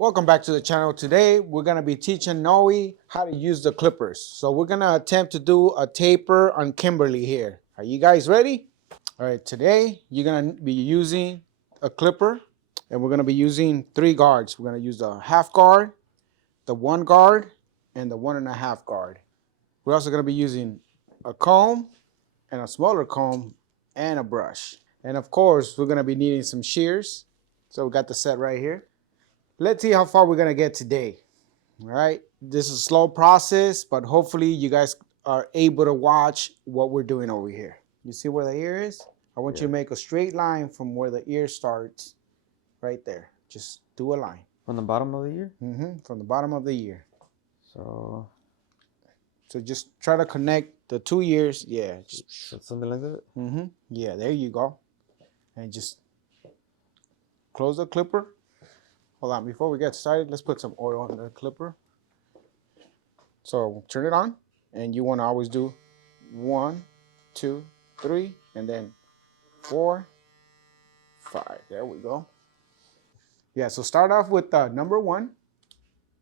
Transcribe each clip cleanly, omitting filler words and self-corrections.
Welcome back to the channel. Today we're going to be teaching Noe how to use the clippers. So we're going to attempt to do a taper on Kimberly here. Are you guys ready? All right, today you're going to be using a clipper and we're going to be using 3 guards. We're going to use the half guard, the 1 guard, and the 1.5 guard. We're also going to be using a comb and a smaller comb and a brush. And of course, we're going to be needing some shears. So we got the set right here. Let's see how far we're gonna get today. All right, this is a slow process, but hopefully you guys are able to watch what we're doing over here. You see where the ear is? I want you to make a straight line from where the ear starts, right there. Just do a line. From the bottom of the ear? From the bottom of the ear. So just try to connect the 2 ears. Yeah. Just something like that? Yeah, there you go. And just close the clipper. Hold on, before we get started, let's put some oil on the clipper. So turn it on, and you want to always do 1, 2, 3, and then 4, 5. There we go. Yeah, so start off with number 1.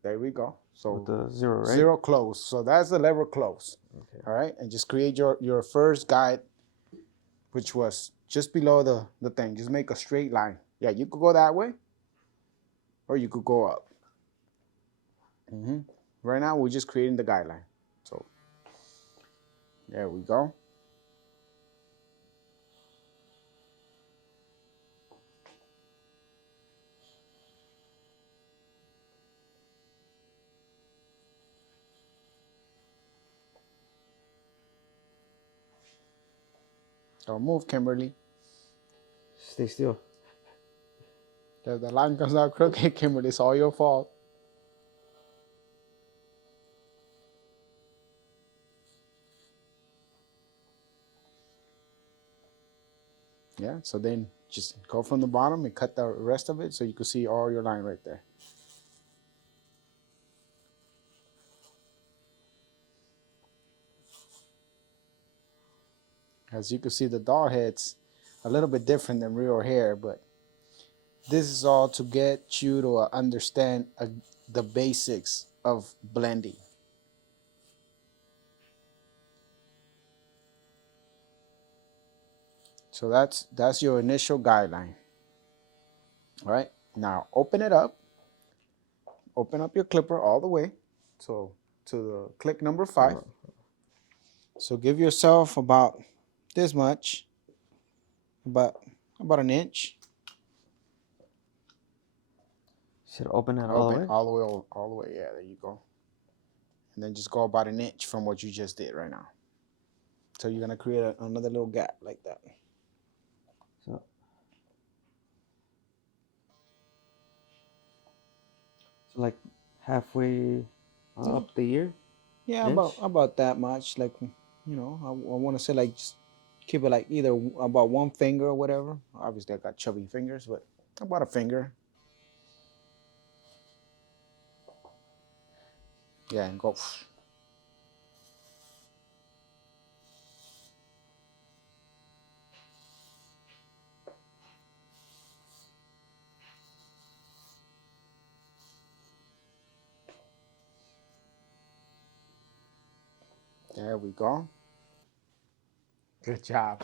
There we go. So with the 0, right? 0 close. So that's the lever close. Okay. All right, and just create your first guide, which was just below the thing. Just make a straight line. Yeah, you could go that way, or you could go up. Right now, we're just creating the guideline. So there we go. Don't move, Kimberly. Stay still. If the line comes out crooked, Kimberly, it's all your fault. Yeah, so then just go from the bottom and cut the rest of it so you can see all your line right there. As you can see, the doll head's a little bit different than real hair, but this is all to get you to understand the basics of blending. So that's your initial guideline. All right, now open it up. Open up your clipper all the way. So to the click number 5. So give yourself about this much, about an inch. Should open it all the way? All the way, yeah, there you go. And then just go about an inch from what you just did right now. So you're gonna create another little gap like that. So like halfway up the ear? Yeah, about that much. Like, you know, I want to say like just keep it like either about 1 finger or whatever. Obviously, I got chubby fingers, but about a finger. Yeah, and go. There we go. Good job.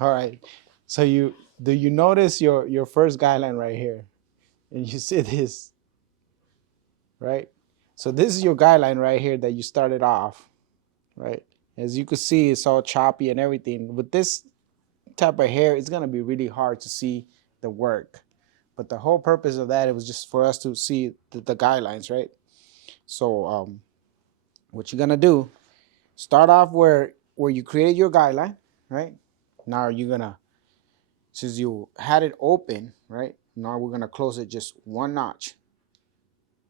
All right. So do you notice your first guideline right here? And you see this, right? So this is your guideline right here that you started off, right? As you can see, it's all choppy and everything. With this type of hair, it's gonna be really hard to see the work. But the whole purpose of that, it was just for us to see the guidelines, right? So what you're gonna do, start off where you created your guideline, right? Now you're gonna, since you had it open, right? Now we're gonna close it just 1 notch,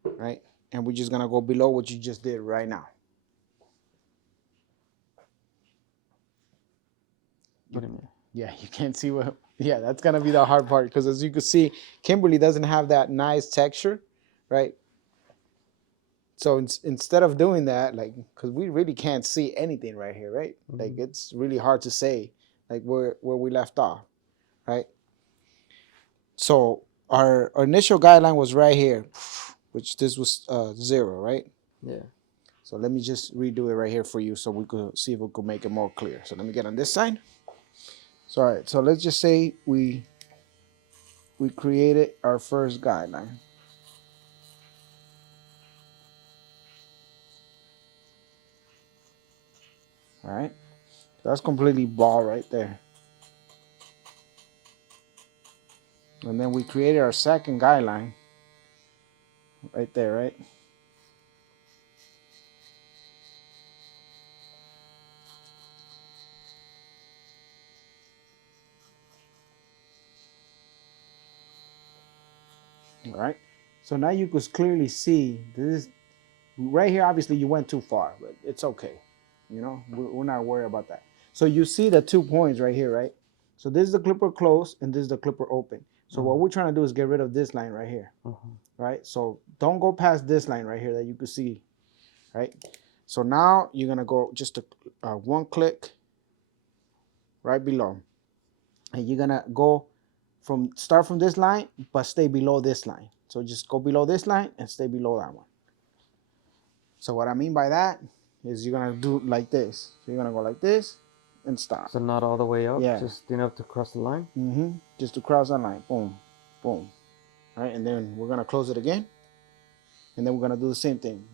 right? And we're just gonna go below what you just did right now. What do you mean? Yeah, you can't see what, yeah, that's gonna be the hard part, because as you can see, Kimberly doesn't have that nice texture, right? So instead of doing that, like, because we really can't see anything right here, right? Like, it's really hard to say, like, where we left off, right? So our initial guideline was right here, which this was 0, right? Yeah. So let me just redo it right here for you so we could see if we could make it more clear. So let me get on this side. So all right, so let's just say we created our first guideline. All right, that's completely bald right there. And then we created our second guideline right there, right? All right. So now you could clearly see this is right here. Obviously, you went too far, but it's okay. You know, we're not worried about that. So you see the 2 points right here, right? So this is the clipper close and this is the clipper open. So what we're trying to do is get rid of this line right here, right? So don't go past this line right here that you can see, right? So now you're gonna go just one click right below, and you're gonna go start from this line, but stay below this line. So just go below this line and stay below that one. So what I mean by that is you're gonna do like this. So you're gonna go like this and stop. So not all the way up, Yeah. just enough to cross the line? Just to cross that line. Boom, boom. All right, and then we're gonna close it again. And then we're gonna do the same thing.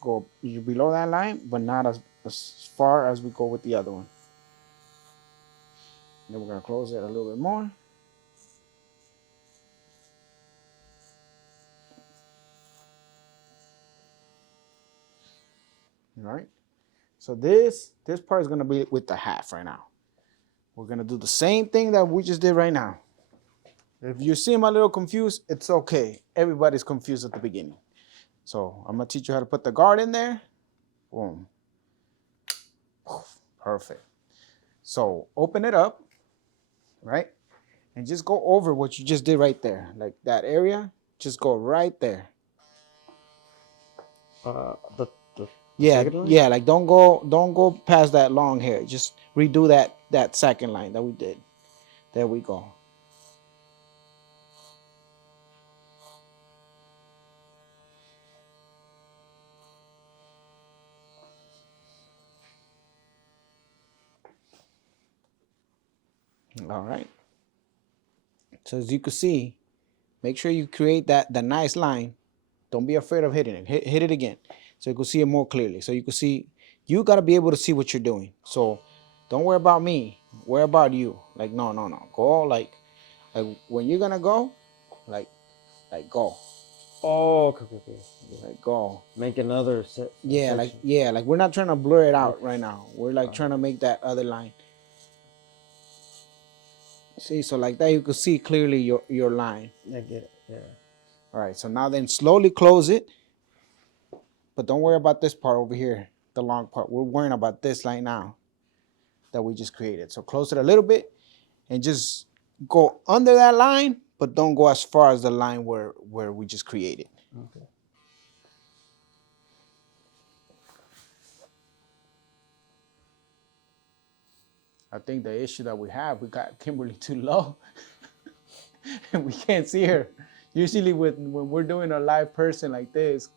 Go below that line, but not as far as we go with the other one. And then we're gonna close it a little bit more. All right. So this part is gonna be with the half right now. We're gonna do the same thing that we just did right now. If you seem a little confused, it's okay. Everybody's confused at the beginning. So I'm gonna teach you how to put the guard in there. Boom. Perfect. So open it up, right? And just go over what you just did right there. Like that area, just go right there. The Yeah, second line? yeah, like don't go past that long hair. Just redo that second line that we did. There we go. All right. So as you can see, make sure you create that nice line. Don't be afraid of hitting it. Hit it again, so you can see it more clearly. So you can see, you gotta be able to see what you're doing. So don't worry about me. Worry about you. Like no. Go like when you're gonna go, like go. Oh, okay. Like go. Make another set. Yeah, section. like we're not trying to blur it out right now. We're like trying to make that other line. See, so like that you can see clearly your line. I get it. Yeah. All right, so now then slowly close it, but don't worry about this part over here, the long part. We're worrying about this line now that we just created. So close it a little bit and just go under that line, but don't go as far as the line where we just created. Okay. I think the issue that we got Kimberly too low and we can't see her. Usually when we're doing a live person like this,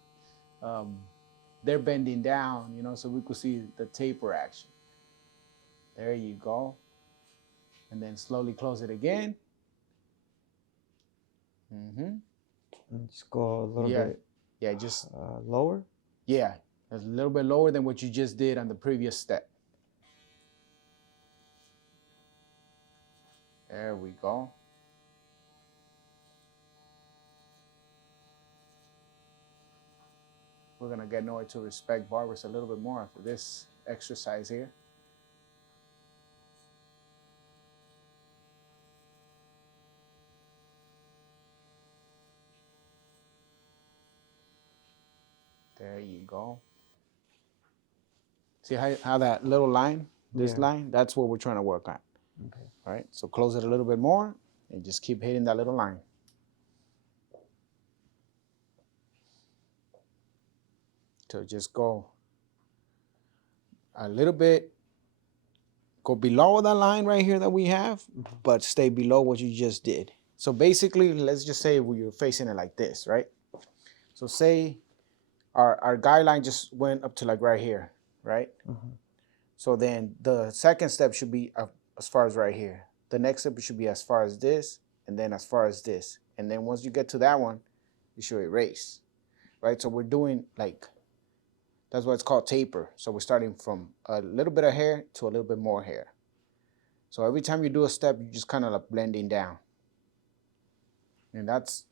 they're bending down, you know, so we could see the taper action. There you go. And then slowly close it again. And just go a little bit. Yeah, just lower. Yeah, a little bit lower than what you just did on the previous step. There we go. We're gonna get Noah to respect Barbers a little bit more after this exercise here. There you go. See how that little line, this line, that's what we're trying to work on. Okay. All right, so close it a little bit more and just keep hitting that little line. So just go a little bit, go below the line right here that we have, but stay below what you just did. So basically, let's just say we're facing it like this, right? So say our guideline just went up to like right here, right? So then the second step should be as far as right here. The next step should be as far as this, and then as far as this. And then once you get to that one, you should erase, right? So we're doing like, that's why it's called taper. So we're starting from a little bit of hair to a little bit more hair. So every time you do a step, you just kind of like blending down. And that's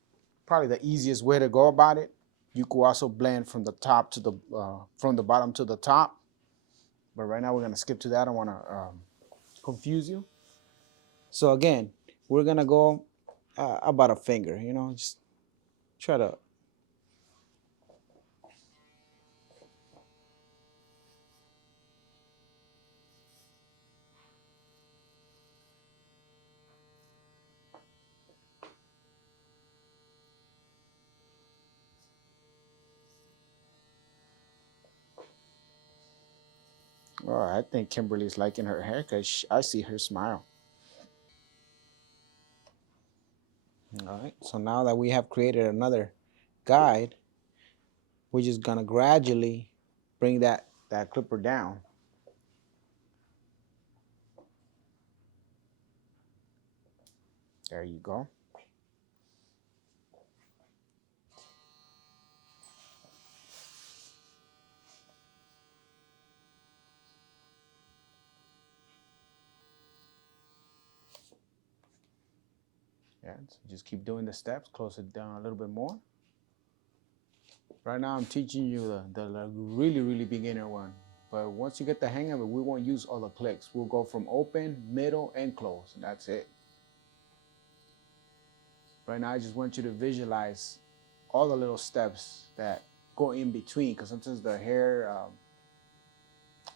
probably the easiest way to go about it. You could also blend from the top to the, from the bottom to the top. But right now we're gonna skip to that. I don't wanna confuse you. So again, we're gonna go about a finger, you know, just try to. Oh, I think Kimberly's liking her hair because I see her smile. All right, so now that we have created another guide, we're just gonna gradually bring that clipper down. There you go. Yeah, so just keep doing the steps, close it down a little bit more. Right now I'm teaching you the really, really beginner one. But once you get the hang of it, we won't use all the clicks. We'll go from open, middle, and close. And that's it. Right now I just want you to visualize all the little steps that go in between, because sometimes the hair,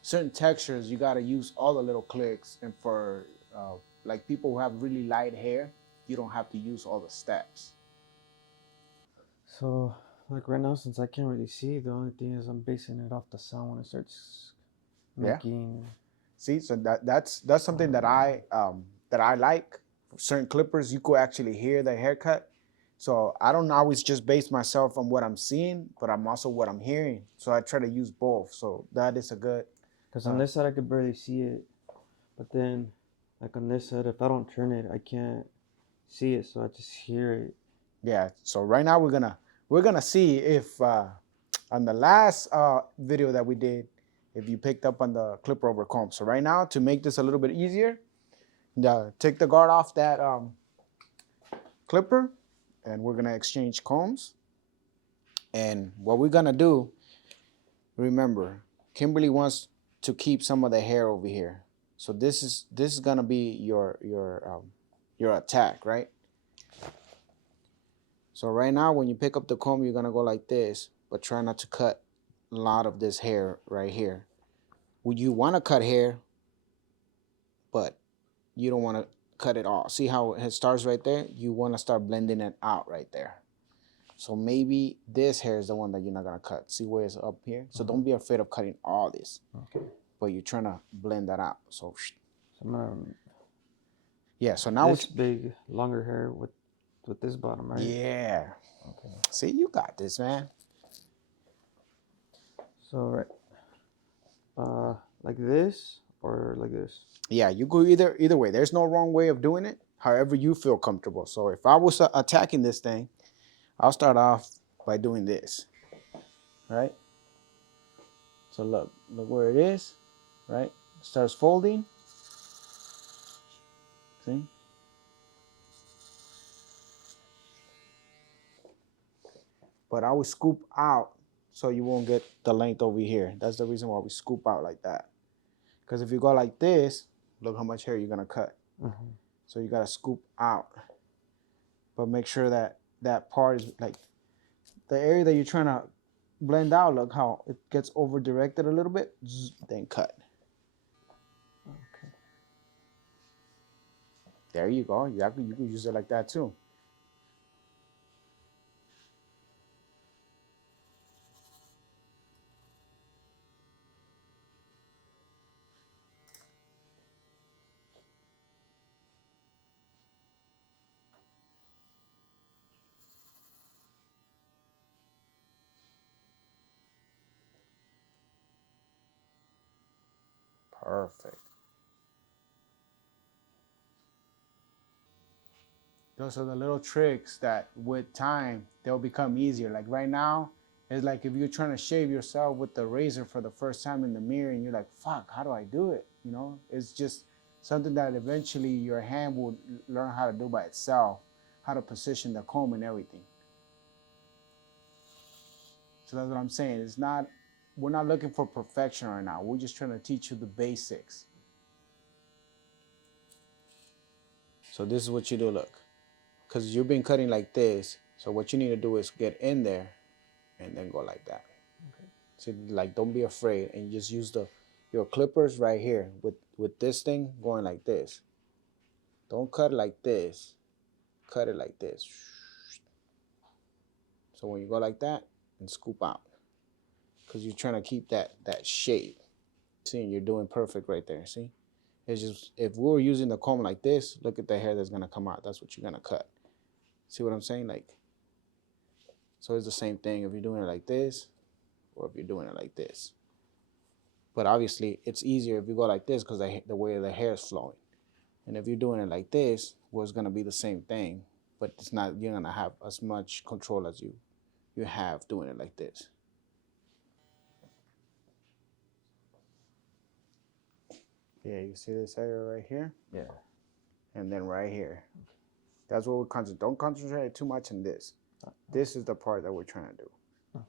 certain textures, you got to use all the little clicks. And for like people who have really light hair, you don't have to use all the steps. So, like right now, since I can't really see, the only thing is I'm basing it off the sound when it starts making. Yeah. See, so that's something that I like. Certain clippers, you could actually hear the haircut. So I don't always just base myself on what I'm seeing, but I'm also what I'm hearing. So I try to use both. So that is a good. Because on this side I could barely see it, but then, like on this side, if I don't turn it, I can't see it, so I just hear it. Yeah. So right now we're gonna see if on the last video that we did, if you picked up on the clipper over comb. So right now, to make this a little bit easier, take the guard off that clipper, and we're gonna exchange combs. And what we're gonna do, remember, Kimberly wants to keep some of the hair over here. So this is gonna be your attack, right? So right now, when you pick up the comb, you're gonna go like this, but try not to cut a lot of this hair right here. Would you want to cut hair, but you don't want to cut it all. See how it starts right there? You want to start blending it out right there. So maybe this hair is the one that you're not gonna cut. See where it's up here? So don't be afraid of cutting all this. Okay. But you're trying to blend that out. So I'm gonna. Yeah. So now this big, longer hair with this bottom, right? Yeah. Okay. See, you got this, man. So like this or like this? Yeah, you go either way. There's no wrong way of doing it. However you feel comfortable. So if I was attacking this thing, I'll start off by doing this, right? So look where it is, right? It starts folding. See? But I would scoop out so you won't get the length over here. That's the reason why we scoop out like that. Because if you go like this, look how much hair you're gonna cut. So you gotta scoop out. But make sure that that part is like the area that you're trying to blend out. Look how it gets over directed a little bit, then cut. Okay. There you go. You can use it like that too. Perfect. Those are the little tricks that with time, they'll become easier. Like right now, it's like if you're trying to shave yourself with the razor for the first time in the mirror and you're like, fuck, how do I do it? You know, it's just something that eventually your hand will learn how to do by itself, how to position the comb and everything. So that's what I'm saying. It's not, we're not looking for perfection right now. We're just trying to teach you the basics. So this is what you do, look. Because you've been cutting like this. So what you need to do is get in there and then go like that. Okay. So like, don't be afraid, and just use your clippers right here with this thing going like this. Don't cut it like this. Cut it like this. So when you go like that, and scoop out, because you're trying to keep that shape. See, you're doing perfect right there. See, it's just, if we were using the comb like this, look at the hair that's gonna come out. That's what you're gonna cut. See what I'm saying? Like, so it's the same thing if you're doing it like this, or if you're doing it like this. But obviously, it's easier if you go like this because the way the hair is flowing. And if you're doing it like this, well, it's gonna be the same thing, but it's not. You're gonna have as much control as you have doing it like this. Yeah, you see this area right here? Yeah. And then right here. That's what we're concentrating. Don't concentrate too much on this. This is the part that we're trying to do. Okay.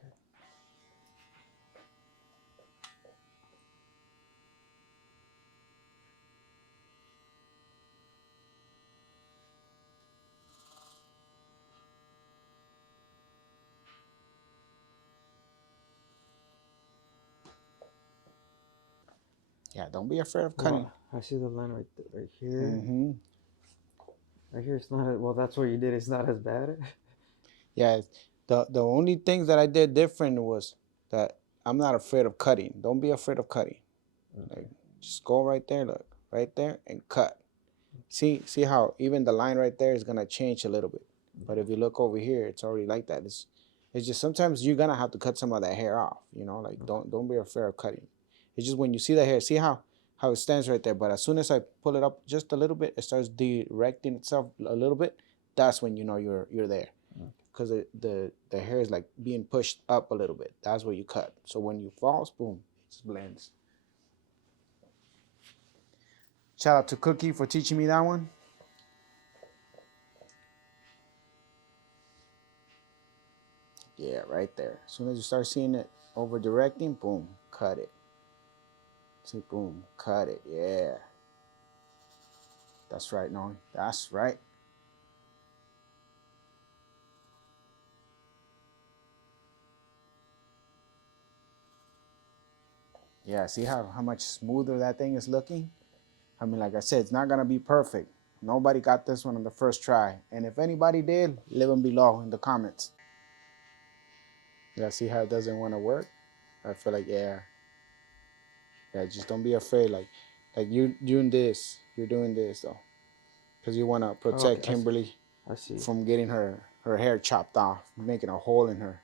Yeah, don't be afraid of cutting. Well, I see the line right here. Mm-hmm. Right here, it's not. Well, that's what you did. It's not as bad. Yeah, the only things that I did different was that I'm not afraid of cutting. Don't be afraid of cutting. Okay. Like, just go right there, look, right there, and cut. See how even the line right there is gonna change a little bit. But if you look over here, it's already like that. It's just sometimes you're gonna have to cut some of that hair off. You know, like don't be afraid of cutting. It's just when you see the hair, see how it stands right there. But as soon as I pull it up just a little bit, it starts directing itself a little bit. That's when you know you're there, because the hair is like being pushed up a little bit. That's where you cut. So when you falls, boom, it just blends. Shout out to Cookie for teaching me that one. Yeah, right there. As soon as you start seeing it over directing, boom, cut it. See, boom, cut it. Yeah. That's right, Noe. That's right. Yeah, see how much smoother that thing is looking? I mean, like I said, it's not going to be perfect. Nobody got this one on the first try. And if anybody did, leave them below in the comments. Yeah, see how it doesn't want to work? I feel like, yeah, just don't be afraid. Like you're doing this though, because you want to protect Kimberly I see. From getting her hair chopped off, making a hole in her.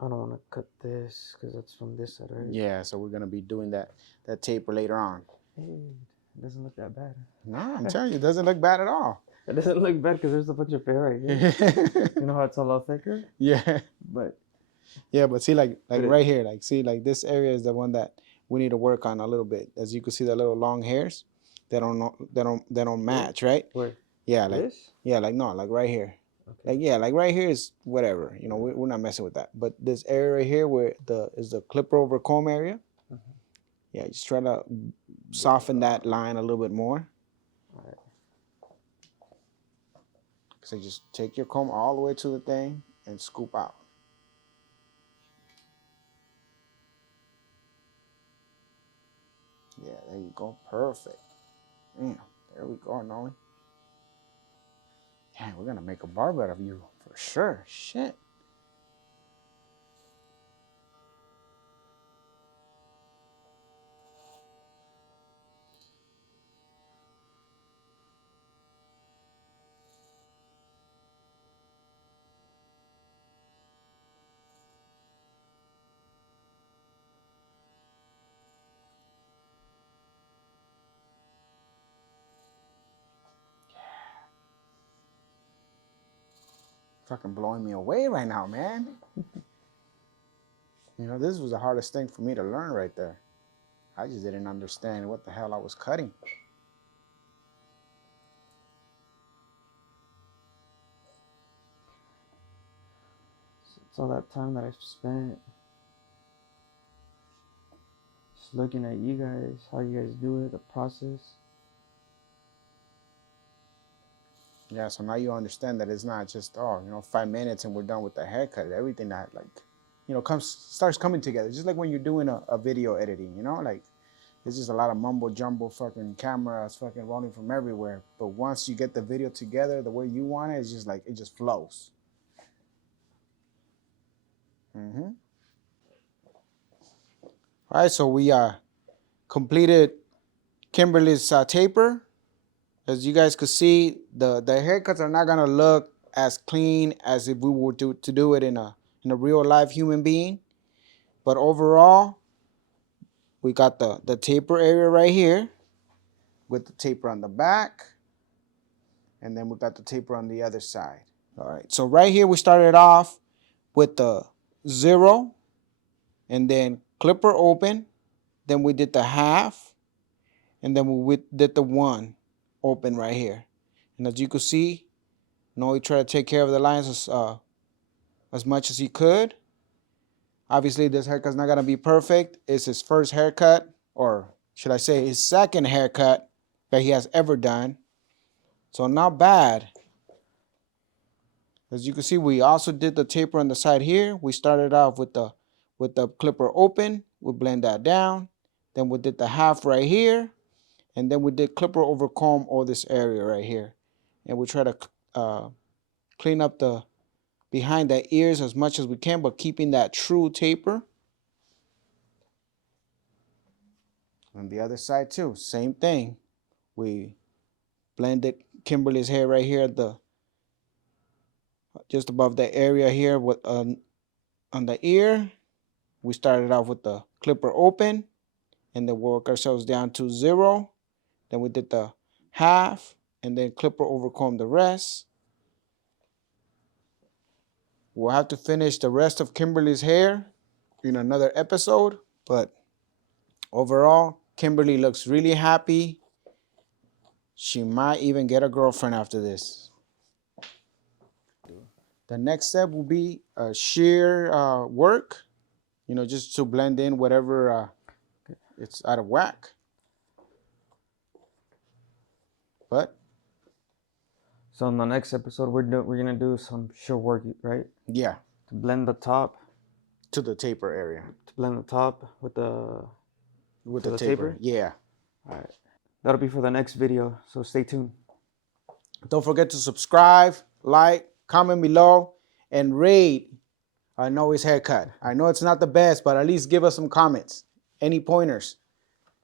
I don't want to cut this because that's from this side, right? Yeah, so we're gonna be doing that taper later on. Hey, it doesn't look that bad. No, I'm telling you, it doesn't look bad at all. It doesn't look bad because there's a bunch of hair right here. You know how it's a lot thicker? Yeah. But see, like right here, like see, like this area is the one that we need to work on a little bit. As you can see, the little long hairs, they don't match, right? Where? Yeah, like this? Yeah, like no, like right here. Okay. Like yeah, like right here is whatever. You know, we're not messing with that. But this area right here where is the clipper over comb area. Yeah, just try to soften that line a little bit more. All right. So just take your comb all the way to the thing and scoop out. Yeah, there you go. Perfect. There we go, Nolly. Damn, we're gonna make a barber out of you for sure. Shit. Fucking blowing me away right now, man. You know, this was the hardest thing for me to learn right there. I just didn't understand what the hell I was cutting. It's all that time that I've spent just looking at you guys, how you guys do it, the process. Yeah, so now you understand that it's not just, oh, you know, 5 minutes and we're done with the haircut. Everything that, like, you know, starts coming together. Just like when you're doing a video editing, you know, like, it's just a lot of mumbo jumbo, fucking cameras fucking rolling from everywhere. But once you get the video together the way you want it, it's just like, it just flows. Mm-hmm. All right, so we completed Kimberly's taper. As you guys could see, the haircuts are not gonna look as clean as if we were to do it in a real live human being. But overall, we got the taper area right here with the taper on the back, and then we got the taper on the other side. All right, so right here we started off with the 0, and then clipper open, then we did the half, and then we did the 1 open right here. And as you can see, Noe tried to take care of the lines as much as he could. Obviously, this haircut's not gonna be perfect. It's his first haircut, or should I say his second haircut that he has ever done. So not bad. As you can see, we also did the taper on the side here. We started off with the clipper open. We blend that down. Then we did the half right here. And then we did clipper over comb all this area right here. And we try to clean up the behind the ears as much as we can, but keeping that true taper. On the other side too, same thing. We blended Kimberly's hair right here at the just above the area here with on the ear. We started off with the clipper open and then work ourselves down to 0. Then we did the half and then clipper overcomb the rest. We'll have to finish the rest of Kimberly's hair in another episode, but overall, Kimberly looks really happy. She might even get a girlfriend after this. The next step will be shear work, you know, just to blend in whatever it's out of whack. But So in the next episode, we're gonna do some shear work, right? yeah, To blend the top. to the taper area. To blend the top with the taper. Yeah. All right. That'll be for the next video. So stay tuned. Don't forget to subscribe, like, comment below, and rate Noe's haircut. I know it's not the best, but at least give us some comments. Any pointers?